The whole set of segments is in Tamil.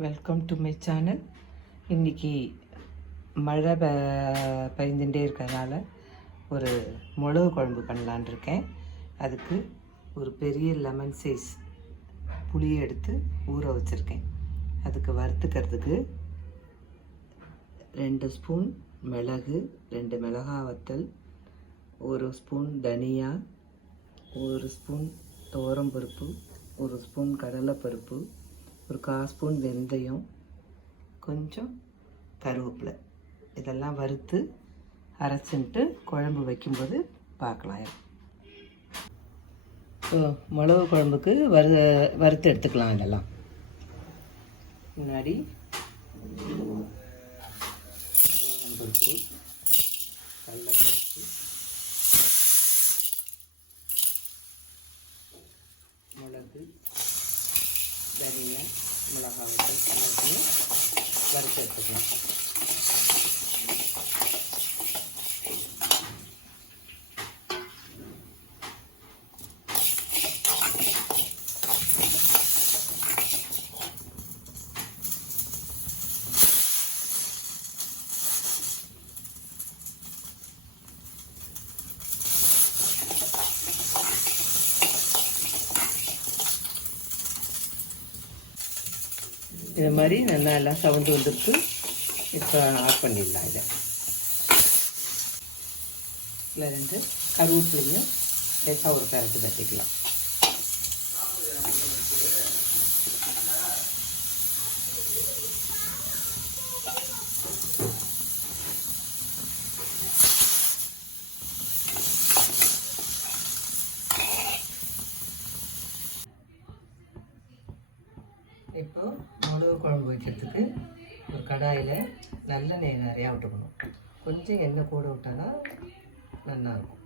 Welcome to my channel. இன்றைக்கி மழை பெய்ஞ்சுட்டே இருக்கிறதுனால ஒரு மிளகு குழம்பு பண்ணலான் இருக்கேன். அதுக்கு ஒரு பெரிய லெமன் சைஸ் புளியை எடுத்து ஊற வச்சுருக்கேன். அதுக்கு வறுத்துக்கிறதுக்கு 2 ஸ்பூன் மிளகு, 2 மிளகாய் வத்தல், 1 ஸ்பூன் தனியா, 1 ஸ்பூன் துவரம்பருப்பு, 1 ஸ்பூன் கடலைப்பருப்பு, ஒரு 1/4 ஸ்பூன் வெந்தயம், கொஞ்சம் கருவேப்பிலை, இதெல்லாம் வறுத்து அரைச்சின்ட்டு குழம்பு வைக்கும்போது பார்க்கலாம். மிளகு குழம்புக்கு வறுத்து எடுத்துக்கலாம். இதெல்லாம் முன்னாடி பருப்பு, கடலைப்பருப்பு, மிளகு, தனியா, மிளகாய் எல்லாத்தையும் வறுத்து எடுத்துக்கலாம். இது மாதிரி நல்லா எல்லாம் சவுண்டு வந்துருக்கு. இப்போ ஆஃப் பண்ணிடலாம். இதில் 2 கருவேப்பிலையும் லேசாக ஒரு கரத்து தட்டிக்கலாம். இப்போ மிளகு குழம்பு வைக்கிறதுக்கு ஒரு கடாயில் நல்லெண்ணெய் நிறையா விட்டுக்கணும். கொஞ்சம் எண்ணெய் கூட விட்டானா நல்லாயிருக்கும்.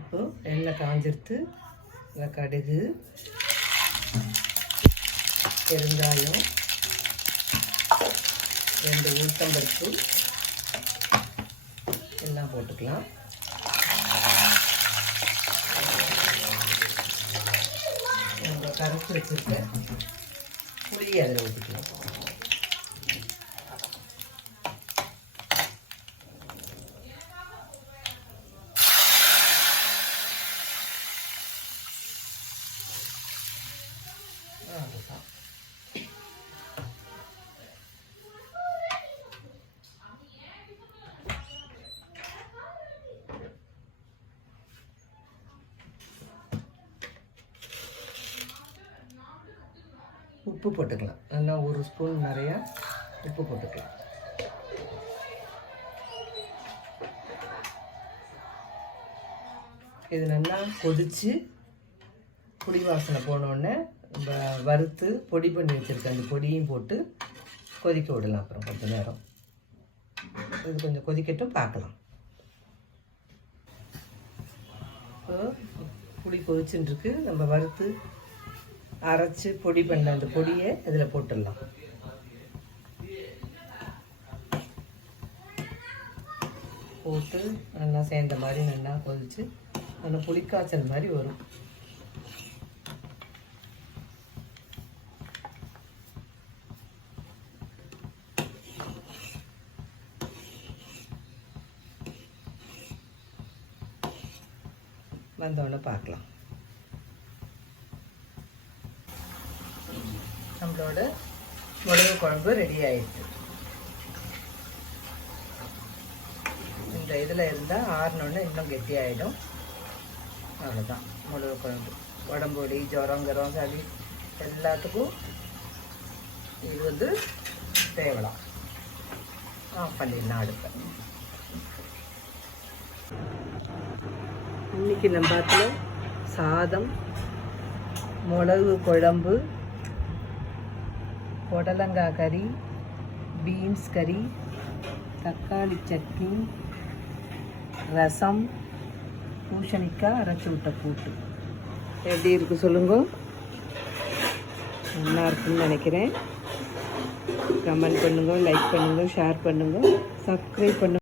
இப்போ எண்ணெய் காஞ்சிருத்து கடுகு, பெருங்காயம், 2 உளுத்தம்பருப்பு எல்லாம் போட்டுக்கலாம். நம்ம கரைச்சி வச்சுருக்க புளியை அதில் ஊற்றிக்கலாம். உப்பு போட்டுக்கலாம். நல்லா 1 ஸ்பூன் நிறையா உப்பு போட்டுக்கலாம். இது நல்லா கொதித்து பொடி வாசனை போனோடனே வறுத்து பொடி பண்ணி வச்சுருக்க அந்த பொடியும் போட்டு கொதிக்க விடலாம். அப்புறம் கொஞ்சம் நேரம் இது கொஞ்சம் கொதிக்கட்டும், பார்க்கலாம். புளி கொதிச்சுட்டுருக்கு. நம்ம வறுத்து அரைச்சி பொடி பண்ண அந்த பொடியை இதில் போட்டுடலாம். போட்டு நல்லா சேர்ந்த மாதிரி நல்லா கொதித்து நல்லா புளிக்காய்ச்சல் மாதிரி வரும். வந்தோடனே பார்க்கலாம். நம்மளோட மிளகு குழம்பு ரெடி ஆயிடுச்சு. இந்த இதில் இருந்தால் ஆறினோடனே இன்னும் கெட்டியாகிடும். அவ்வளோதான் மிளகு குழம்பு. உடம்புடி, ஜுரம், சளி எல்லாத்துக்கும் இது தேவலாம். ஆஃப் பண்ணிடலாம் அடுப்பை. இன்றைக்கி நம்ம பார்த்துல சாதம், மிளகு குழம்பு, புடலங்காய் கறி, பீன்ஸ் கறி, தக்காளி சட்னி, ரசம், பூசணிக்காய் அரைச்சி விட்ட கூட்டு. எப்படி இருக்குது சொல்லுங்க. நல்லா இருக்குன்னு நினைக்கிறேன். கமெண்ட் பண்ணுங்க, லைக் பண்ணுங்க, ஷேர் பண்ணுங்க, சப்ஸ்கிரைப் பண்ணுங்க.